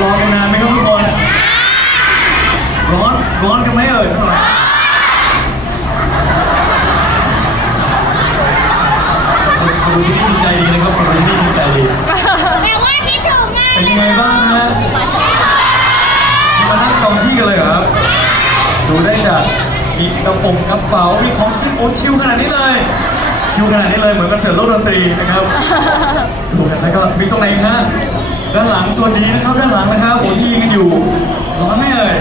รอกันนานไหมครับทุกคน ร้อน ร้อนกันไหมเอ่ยข้างหลังคนคนดูที่นี่จริงใจดีนะครับคนดูที่นี่จริงใจดี แต่ว่าคิดถึงไงเป็นยังไงบ้างฮะนี่มานั่งจองที่กันเลยเหรอครับ ดูได้จากมีกระโปรงกระเป๋า มีของกินโอ้ชิลขนาดนี้เลย ชิลขนาดนี้เลยเหมือนมาเสิร์ฟรถดนตรีนะครับ ดูกันแล้วก็มีตรงไหนอีกฮะ ด้านหลัง สวัสดีนะครับด้านหลังนะครับโอ้ที่ยิงกันอยู่ร้อนไหมเอ่ย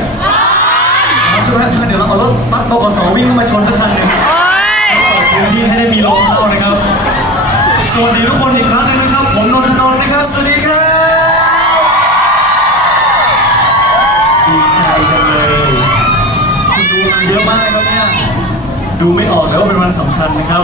ร้อนใช่ไหมท่านเดี๋ยวเราเอารถบัสบกสวิ่งเข้ามาชนสักคันหนึ่งเพื้นที่ให้ได้มีลมเข้านะครับ สวัสดีทุกคนอีกครั้งหนึงนะครับ ผมนนทนนท์นะครับ สวัสดีครับดีใจจังเลยคุณดูมาเยอะมากครับเนี่ยดูไม่ออกแล้วว่าเป็นวันสำคัญนะครับ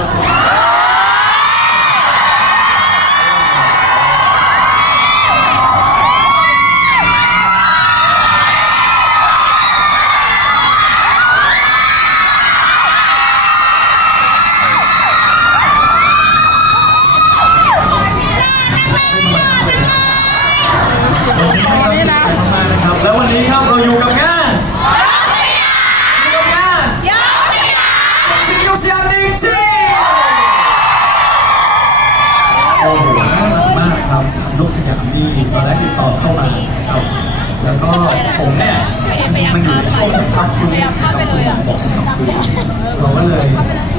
โอ้โหน่ารักมากครับนกสยามนี่ตอนแรกติดต่อเข้ามาครับ แล้วก็ผมเนี่ยจริงๆมันอยู่ในช่วงที่พักฟื้นนะครับคุณหมอบอกให้พักฟื้นเราก็เลย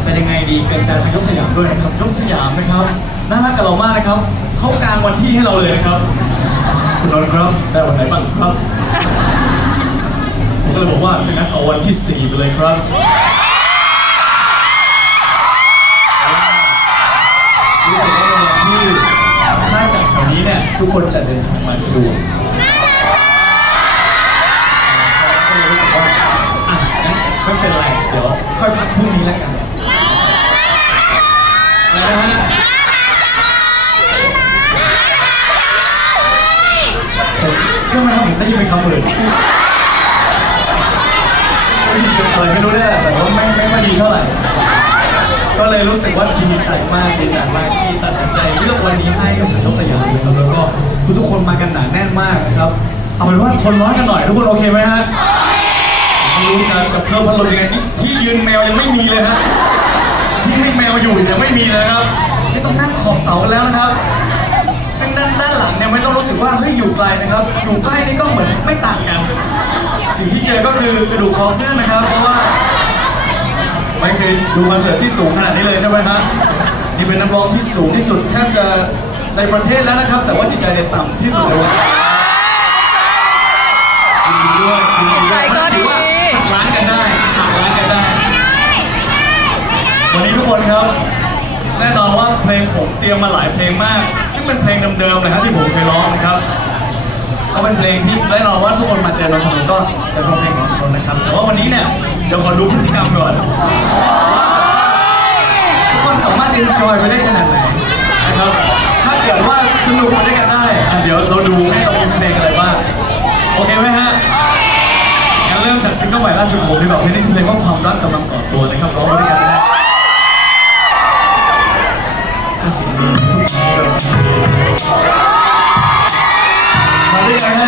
จะยังไงดีเกินใจทางนกสยามด้วยนะครับนกสยามนะครับน่ารักกับเรามากนะครับ เขากางวันที่ให้เราเลยนะครับคุณนนท์ครับได้วันไหนบ้างครับผมก็เลยบอกว่าถ้างั้นเอาวันที่4ไปเลยครับ ทุกคนจะเดินทางมาสะดวกก็เลยรู้สึกว่าอะงั้นไม่เป็นไร เดี๋ยวค่อยพักพรุ่งนี้แล้วกันนะฮะผมเชื่อไหมครับผมได้ยินเป็นคำอื่นได้ยินเป็นอะไรไม่รู้เนี่ยแต่ว่าไม่ไม่ค่อยดีเท่าไหร่ ก็เลยรู้สึกว่าดีใจมากดีใจมากที่ตัดสินใจ เลือกวันนี้ให้กับทางนกสยามนะครับแล้วก็ทุกๆคนมากันหนาแน่นมากนะครับเอาเป็นว่าทนร้อนกันหน่อยทุกคนโอเคไหมฮะไม่รู้จะกับเพิ่มพัดลมยังไงนี่ที่ยืนแมวยังไม่มีเลยฮะที่ให้แมวอยู่ยังไม่มีเลยนะครับ ไม่ต้องนั่งขอบเสากันแล้วนะครับ ซึ่งด้านด้านหลังเนี่ยไม่ต้องรู้สึกว่าเฮ้ยอยู่ไกลนะครับ อยู่ใกล้นี่ก็เหมือนไม่ต่างกัน สิ่งที่เจอก็คือกระดูกคอเคลื่อนนะครับ เพราะว่าไม่เคยดูคอนเสิร์ตที่สูงขนาดนี้เลยใช่ไหมฮะ นี่เป็นนักร้องที่สูงที่สุดแทบจะในประเทศแล้วนะครับ แต่ว่าจิตใจเนี่ยต่ำที่สุดในวันนี้ยินดีด้วยยินดีด้วยใจก็ดีถือว่าหักล้างกันได้หักล้างกันได้ วันนี้ทุกคนครับ แน่นอนว่าเพลงผมเตรียมมาหลายเพลงมาก ซึ่งเป็นเพลงเดิมๆนะฮะที่ผมเคยร้องนะครับก็เป็นเพลงที่แน่นอนว่าทุกคนมาเจอนนทนนท์ก็เป็นเพลงของนนทนนท์นะครับแต่ว่าวันนี้เนี่ยเดี๋ยวขอดูพฤติกรรมก่อน ทุกคนสามารถเอนจอยไปได้ขนาดไหนนะครับ ถ้าเกิดว่าสนุกไปด้วยกันได้อะเดี๋ยวเราดูให้เรามีเพลงอะไรบ้าง โอเคไหมฮะงั้นเริ่มจากซิงเกิลใหม่ล่าสุดของผมดีกว่าเพลงนี้ชื่อเพลงว่าความรักกำลังก่อตัวนะครับร้องมาด้วยกันนะฮะจะเสียงดีทุกทีมาด้วยกันฮะ